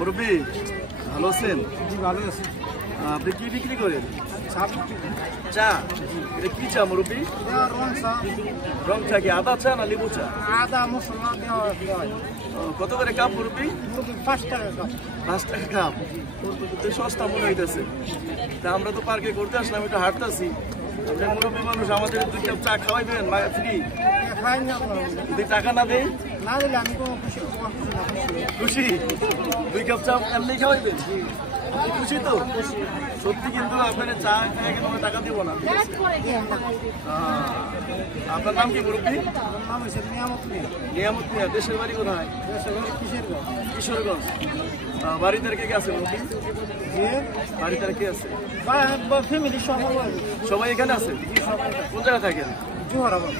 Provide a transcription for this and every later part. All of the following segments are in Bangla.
মুরব্বী ভালো আছেন? ভালো আছে। আপনি কি বিক্রি করেন? চা। এটা কি চা মুরব্বী? রং চা কি আদা চা না লেবু চা? আদা মশলা দেওয়া। কত করে কাপ মুরব্বী? 5 টাকা কাপ। 5 টাকা কাপ, তো সস্তা মনে হইতেছে। তা আমরা তো পার্কে করতে আসলাম, একটু হাঁটতেছি। আপনি মুরব্বী মানুষ, আমাদের 2 কাপ চা খাওয়াইবেন ফ্রি? যদি টাকা না দেই? না দিলে আমি তো খুশি। 2 কাপ চা এমনি খাওয়াইবেন? খুশি তো? সত্যি কিন্তু আপনার চা খেয়ে কিন্তু টাকা দিব না। আপনার নাম কি মুরব্বী? নাম হচ্ছে নিয়ামত মিয়া। নিয়ামত মিয়া। দেশের বাড়ি কোথায়? কিশোরগঞ্জ। বাড়িতে কে আছে মুরব্বী? বাড়িতে কে আছে? ফ্যামিলি সবাই এখানে আছে? কোন জায়গায় থাকেন? জোহরাবাদ।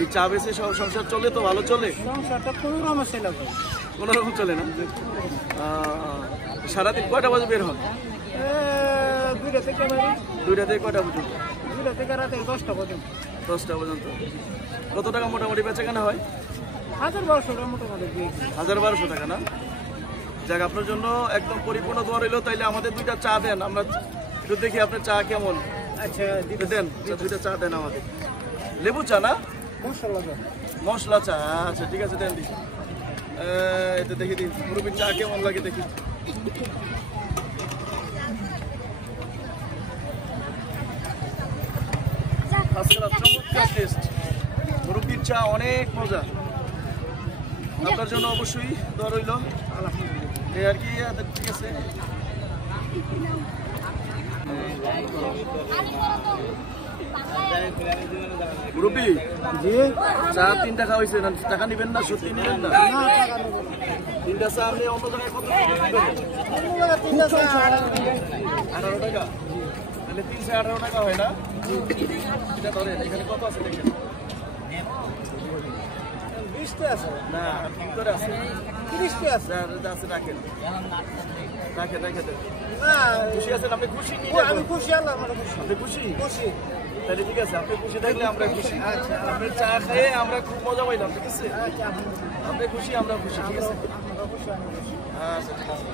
এই চা বেচে সংসার চলে তো? ভালো চলে? সংসারটা কোনোরকম চলে যায়। কোনোরকম চলে না? সারাদিন কয়টা বাজে বের হন? 2টা থেকে বাইরে। 2টা থেকে কয়টা পর্যন্ত? 2টা থেকে রাতে 10টা পর্যন্ত। 10টা পর্যন্ত। কত টাকা মোটামুটি বেচা কেনা হয়? 1200 টাকা মোটামুটি। 1200 টাকা না? যাক, আপনার জন্য একদম পরিপূর্ণ দোয়া রইল। তাইলে আমাদের 2টা চা দেন, আমরা একটু দেখি আপনার চা কেমন। আচ্ছা দিতে দেন, 2টা চা দেন আমাদের। লেবু চা না? মশলা চা। আচ্ছা ঠিক আছে, দেন দিচ্ছি। এটা দেখি দিন মুরব্বীর চা কেমন লাগে দেখি। চমৎকার টেস্ট, মুরব্বীর চা অনেক মজা। আপনার জন্য অবশ্যই দোয়া রইল। এই আর কি, ঠিক আছে। মুরব্বী জি, চা 3টা খাওয়াইছে, টাকা নিবেন না? সত্যি নিবেন না? 3টা চা আপনি অন্য জায়গায় কত? 18 টাকা। তাহলে 3 চা 18 টাকা হয় না? এটা ধরেন, এখানে কত আছে দেখেন। 20টা আছে না, কি করে আছে? 30টা আছে। আছে, রাখেন রাখেন রাখেন। না, খুশি আছেন আপনি? খুশি? আমি খুশি। আল্লাহ আমার খুশি। আপনি খুশি? খুশি। তাহলে ঠিক আছে, আপনি খুশি থাকলে আমরা খুশি। আপনি চা খেয়ে আমরা খুব মজা পাইলাম, ঠিক আছে? আপনি খুশি, আমরা খুশি, ঠিক আছে? খুশি। আচ্ছা ঠিক আছে।